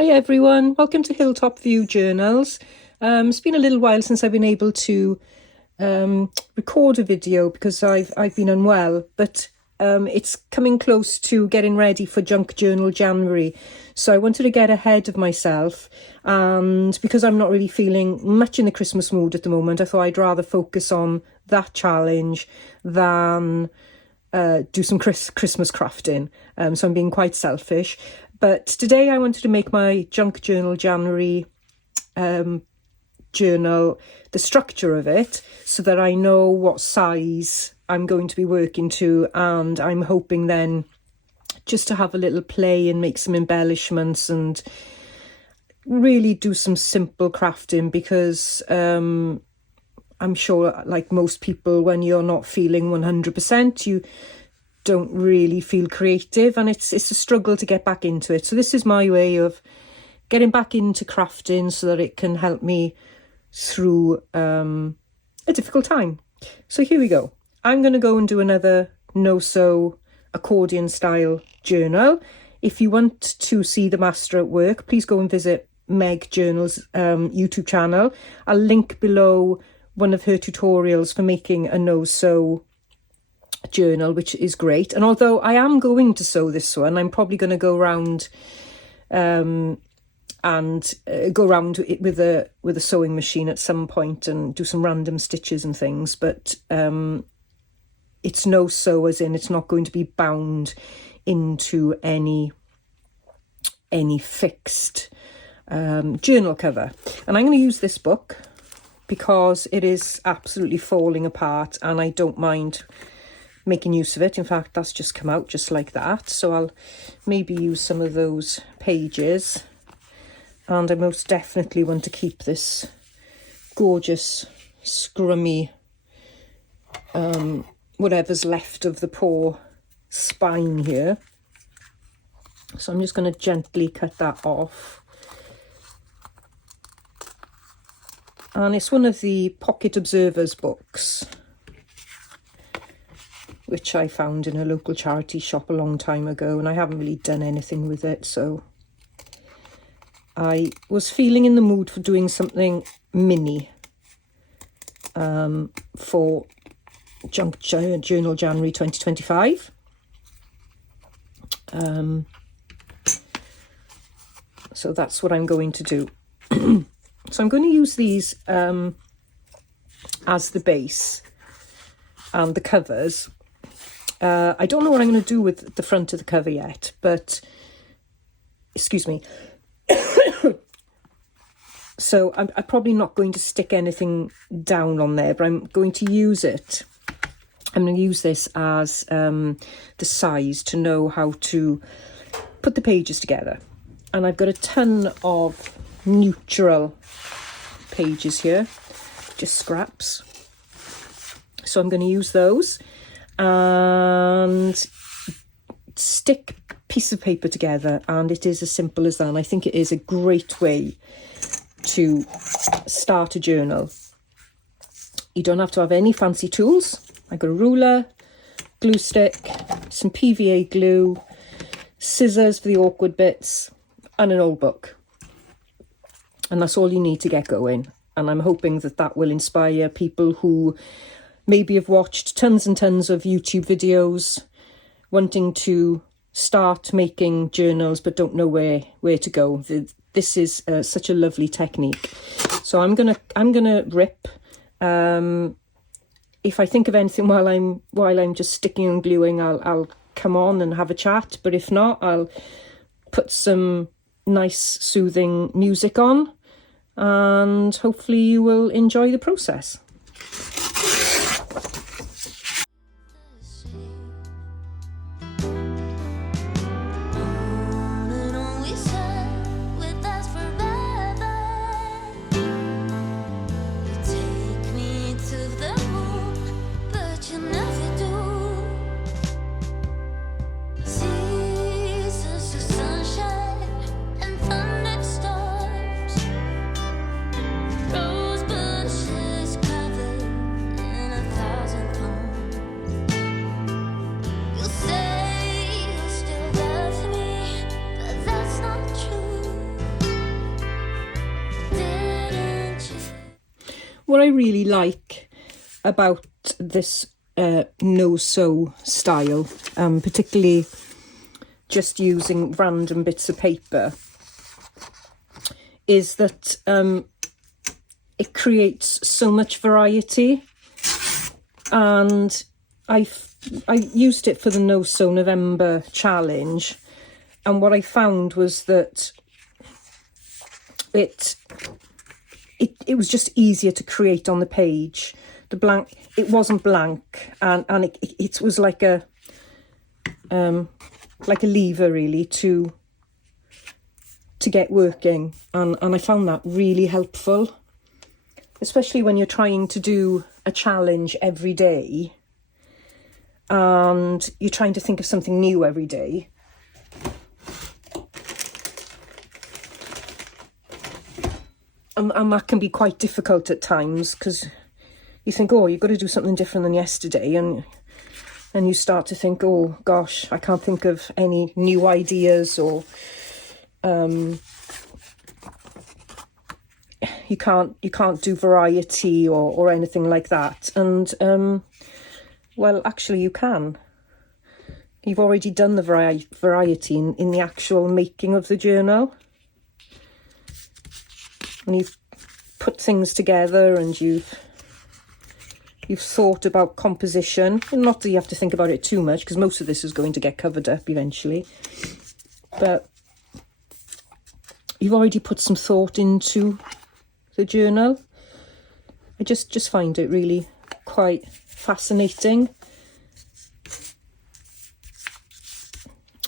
Hi everyone, welcome to Hilltop View Journals. It's been a little while since I've been able to record a video because I've been unwell, but it's coming close to getting ready for Junk Journal January. So I wanted to get ahead of myself, and because I'm not really feeling much in the Christmas mood at the moment, I thought I'd rather focus on that challenge than do some Christmas crafting. So I'm being quite selfish. But today I wanted to make my Junk Journal January journal, the structure of it, so that I know what size I'm going to be working to, and I'm hoping then just to have a little play and make some embellishments and really do some simple crafting, because I'm sure, like most people, when you're not feeling 100%, you don't really feel creative, and it's a struggle to get back into it. So this is my way of getting back into crafting so that it can help me through a difficult time. So here we go. I'm going to go and do another no-sew accordion style journal. If you want to see the master at work, please go and visit Meg Journal's YouTube channel. I'll link below one of her tutorials for making a no-sew journal, which is great. And although I am going to sew this one, I'm probably going to go around and go around it with a sewing machine at some point and do some random stitches and things. But it's no sew, as in it's not going to be bound into any fixed journal cover. And I'm going to use this book because it is absolutely falling apart, and I don't mind making use of it. In fact, that's just come out just like that, so I'll maybe use some of those pages. And I most definitely want to keep this gorgeous scrummy whatever's left of the poor spine here. So I'm just going to gently cut that off. And it's one of the Pocket Observers books, which I found in a local charity shop a long time ago, and I haven't really done anything with it. So I was feeling in the mood for doing something mini for Junk Journal January 2025. So that's what I'm going to do. So I'm going to use these as the base and the covers. I don't know what I'm going to do with the front of the cover yet, but excuse me. So I'm probably not going to stick anything down on there, but I'm going to use it. I'm going to use this as the size to know how to put the pages together. And I've got a ton of neutral pages here, just scraps. So I'm going to use those and stick a piece of paper together, and it is as simple as that. And I think it is a great way to start a journal. You don't have to have any fancy tools. I've got a ruler, glue stick, some PVA glue, scissors for the awkward bits, and an old book. And that's all you need to get going. And I'm hoping that that will inspire people who maybe have watched tons and tons of YouTube videos wanting to start making journals but don't know where to go. This is such a lovely technique. So I'm gonna rip. If I think of anything while I'm just sticking and gluing, I'll come on and have a chat. But if not, I'll put some nice soothing music on, and hopefully you will enjoy the process. Rose bushes what I really like about this no-sew style, particularly just using random bits of paper, is that it creates so much variety. And I used it for the No Sew November challenge, and what I found was that it was just easier to create on the page. The blank, it wasn't blank, and it was like a lever really to get working, and I found that really helpful, especially when you're trying to do a challenge every day and you're trying to think of something new every day. And that can be quite difficult at times, because you think, oh, you've got to do something different than yesterday, and you start to think, oh gosh, I can't think of any new ideas, or you can't do variety or anything like that. And well, actually you can. You've already done the variety in the actual making of the journal, and you've put things together, and you've thought about composition. Not that you have to think about it too much, because most of this is going to get covered up eventually, but you've already put some thought into the journal. I just find it really quite fascinating,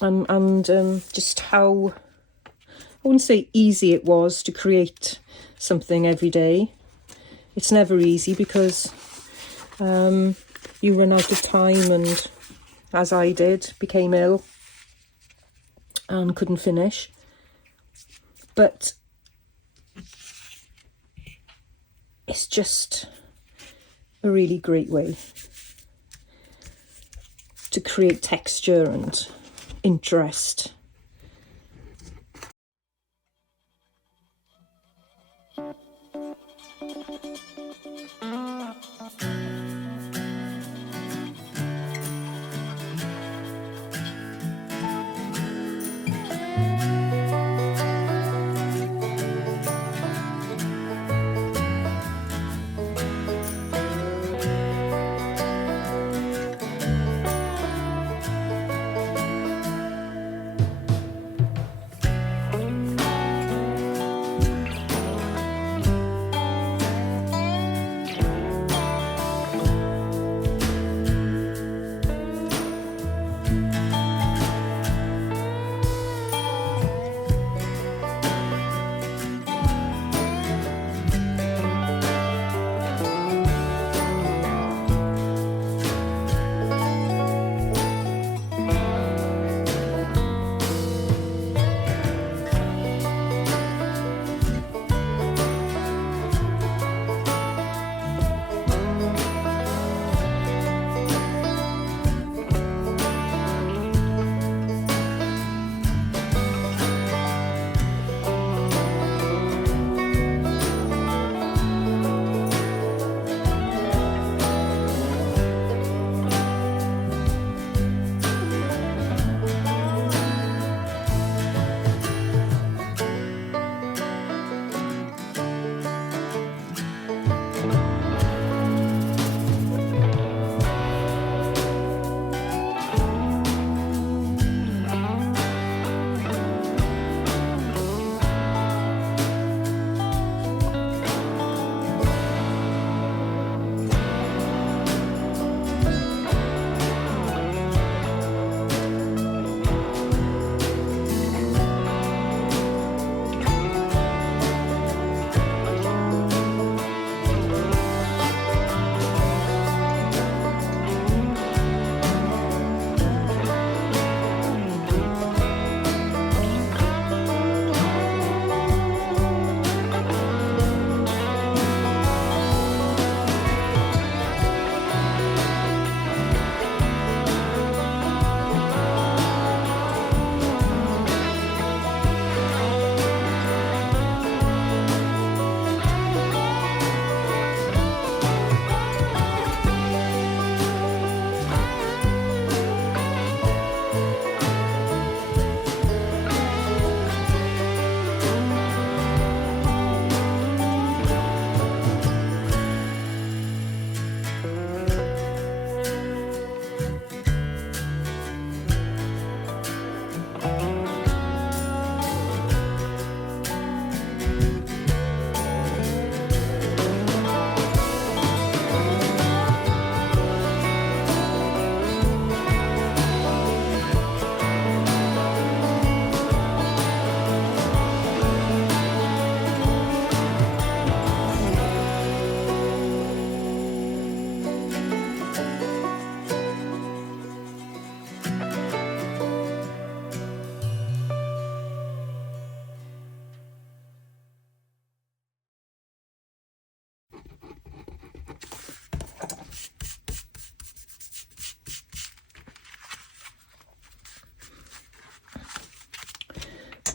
and just how, I wouldn't say easy it was to create something every day. It's never easy, because you run out of time, and as I did, became ill and couldn't finish. But it's just a really great way to create texture and interest.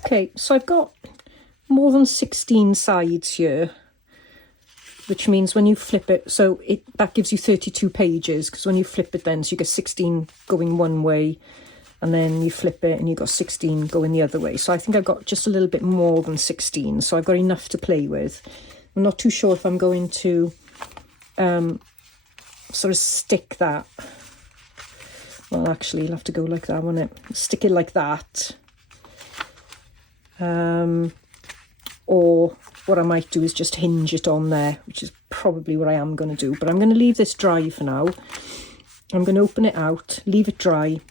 Okay, so I've got more than 16 sides here, which means when you flip it, so that gives you 32 pages, because when you flip it then, so you get 16 going one way, and then you flip it and you've got 16 going the other way. So I think I've got just a little bit more than 16, so I've got enough to play with. I'm not too sure if I'm going to sort of stick that. Well, actually, you'll have to go like that, won't it? Stick it like that. Or what I might do is just hinge it on there, which is probably what I am going to do. But I'm going to leave this dry for now. I'm going to open it out, leave it dry,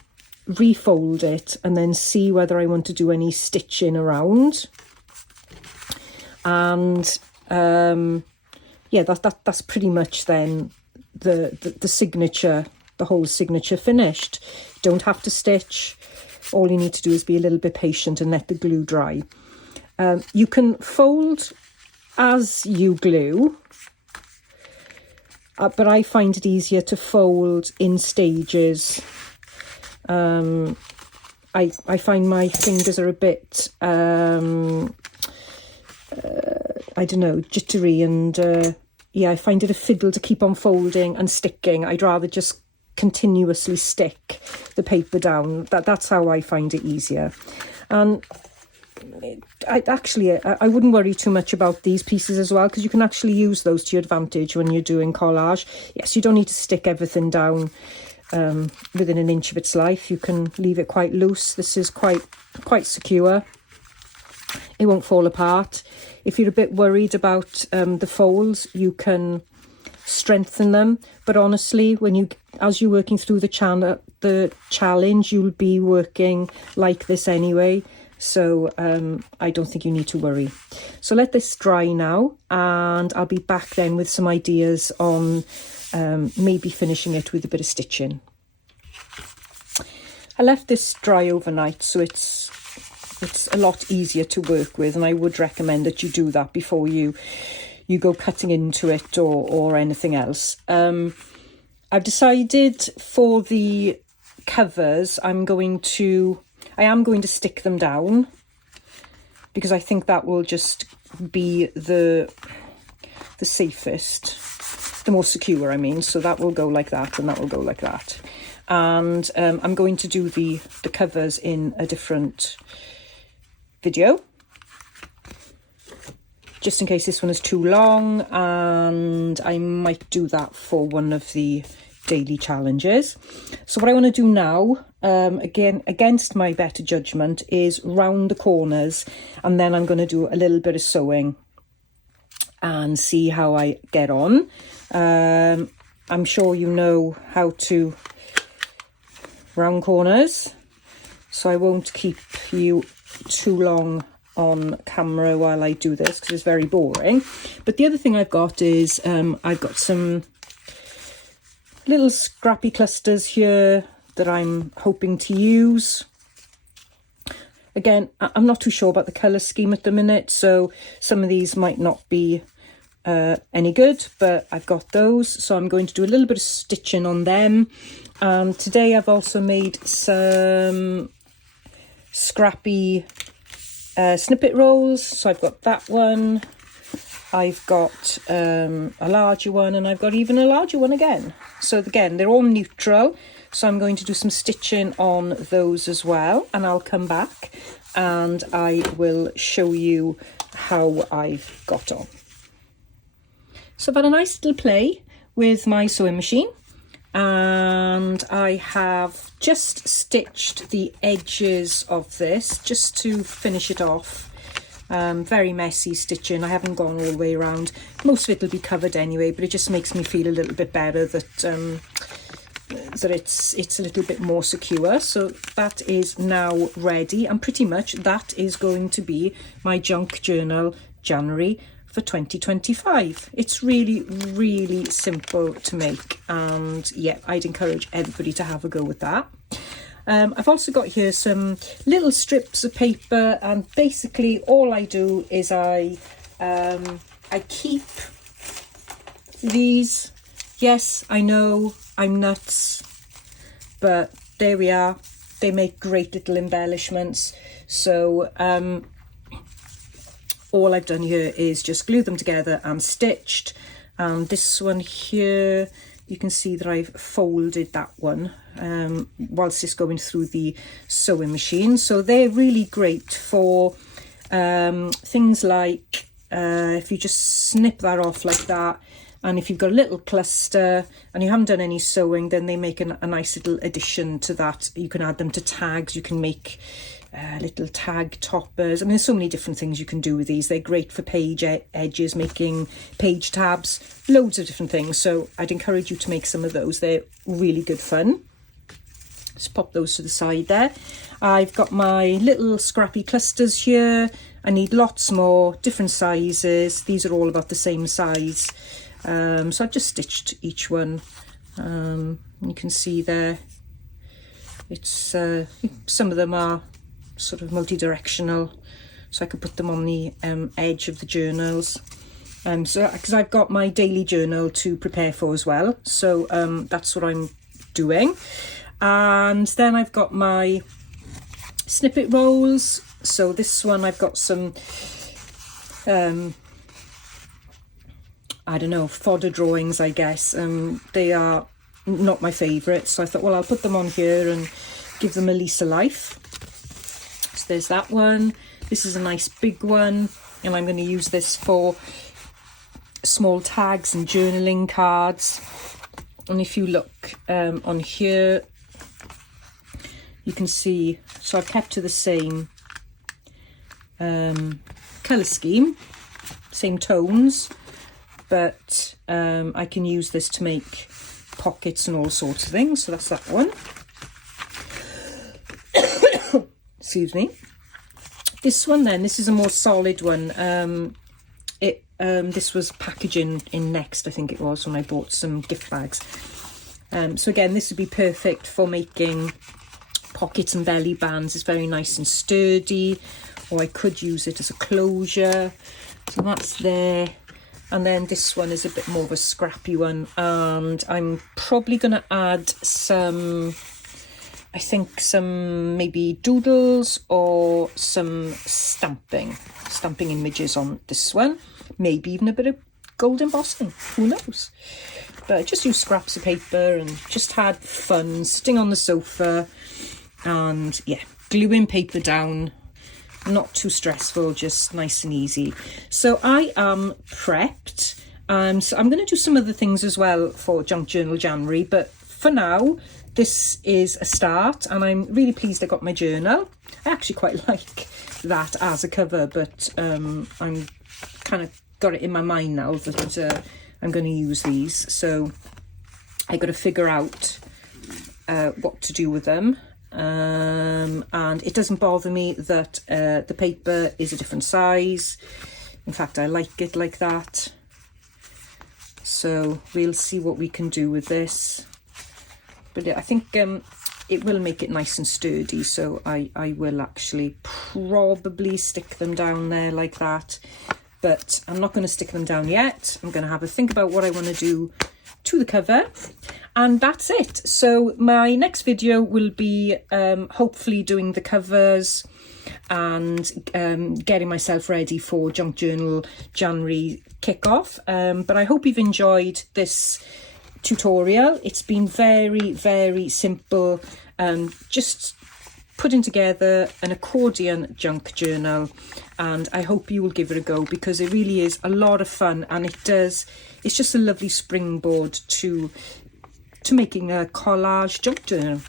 refold it, and then see whether I want to do any stitching around. And yeah, that's pretty much then the signature, the whole signature finished. You don't have to stitch. All you need to do is be a little bit patient and let the glue dry. You can fold as you glue, but I find it easier to fold in stages. I find my fingers are a bit, I don't know, jittery, and yeah, I find it a fiddle to keep on folding and sticking. I'd rather just continuously stick the paper down. That's how I find it easier. And I wouldn't worry too much about these pieces as well, because you can actually use those to your advantage when you're doing collage. Yes, you don't need to stick everything down within an inch of its life. You can leave it quite loose. This is quite secure. It won't fall apart. If you're a bit worried about the folds, you can strengthen them. But honestly, as you're working through the challenge, you'll be working like this anyway. So I don't think you need to worry. So let this dry now, and I'll be back then with some ideas on maybe finishing it with a bit of stitching. I left this dry overnight, so it's a lot easier to work with, and I would recommend that you do that before you go cutting into it or anything else. I've decided for the covers I am going to stick them down, because I think that will just be the safest, the more secure, I mean. So that will go like that, and that will go like that. And I'm going to do the covers in a different video, just in case this one is too long, and I might do that for one of the daily challenges. So what I want to do now, again, against my better judgment, is round the corners, and then I'm going to do a little bit of sewing and see how I get on. I'm sure you know how to round corners, so I won't keep you too long on camera while I do this, because it's very boring. But the other thing I've got is I've got some little scrappy clusters here that I'm hoping to use. Again, I'm not too sure about the colour scheme at the minute, so some of these might not be any good, but I've got those, so I'm going to do a little bit of stitching on them. Today I've also made some scrappy snippet rolls, so I've got that one, I've got a larger one, and I've got even a larger one again. So again, they're all neutral, so I'm going to do some stitching on those as well, and I'll come back and I will show you how I've got on. So I've had a nice little play with my sewing machine, and I have just stitched the edges of this just to finish it off. Very messy stitching. I haven't gone all the way around. Most of it will be covered anyway, but it just makes me feel a little bit better that it's a little bit more secure. So that is now ready, and pretty much that is going to be my junk journal January for 2025. It's really simple to make, and yeah, I'd encourage everybody to have a go with that. I've also got here some little strips of paper, and basically all I do is I keep these. Yes, I know I'm nuts, but there we are. they make great little embellishments. So all I've done here is just glue them together and stitched. And this one here, you can see that I've folded that one whilst it's going through the sewing machine. So they're really great for things like if you just snip that off like that, and if you've got a little cluster and you haven't done any sewing, then they make a nice little addition to that. You can add them to tags, you can make little tag toppers. I mean, there's so many different things you can do with these. They're great for page edges, making page tabs, loads of different things. So I'd encourage you to make some of those. They're really good fun. Just pop those to the side there. I've got my little scrappy clusters here. I need lots more, different sizes. These are all about the same size. So I've just stitched each one. You can see there, it's some of them are sort of multi-directional, so I could put them on the edge of the journals. So because I've got my daily journal to prepare for as well, so that's what I'm doing. And then I've got my snippet rolls. So this one I've got some I don't know, fodder drawings, I guess. They are not my favourite, so I thought, well, I'll put them on here and give them a lease of life. So there's that one. This is a nice big one, and I'm going to use this for small tags and journaling cards. And if you look on here, you can see, so I've kept to the same colour scheme, same tones, but I can use this to make pockets and all sorts of things. So that's that one. Excuse me. This one then, this is a more solid one. This was packaging in Next, I think it was, when I bought some gift bags. So again, this would be perfect for making pockets and belly bands. It's very nice and sturdy, or I could use it as a closure. So that's there. And then this one is a bit more of a scrappy one, and I'm probably going to add some, I think some maybe doodles or some stamping images on this one. Maybe even a bit of gold embossing, who knows. But I just used scraps of paper and just had fun sitting on the sofa and yeah, gluing paper down. Not too stressful, just nice and easy. So I am prepped. So I'm going to do some other things as well for Junk Journal January, but for now, this is a start, and I'm really pleased I got my journal. I actually quite like that as a cover, but I'm kind of got it in my mind now that I'm going to use these. So I got to figure out what to do with them. And it doesn't bother me that the paper is a different size. In fact, I like it like that. So we'll see what we can do with this. But I think it will make it nice and sturdy, so I will actually probably stick them down there like that. But I'm not going to stick them down yet. I'm going to have a think about what I want to do to the cover. And that's it. So my next video will be hopefully doing the covers and getting myself ready for Junk Journal January kickoff. But I hope you've enjoyed this tutorial. It's been very, very simple. Just putting together an accordion junk journal, and I hope you will give it a go, because it really is a lot of fun, and it's just a lovely springboard to making a collage junk journal.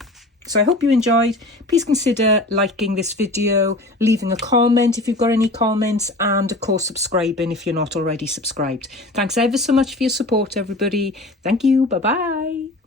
So I hope you enjoyed. Please consider liking this video, leaving a comment if you've got any comments, and of course subscribing if you're not already subscribed. Thanks ever so much for your support, everybody. Thank you. Bye bye.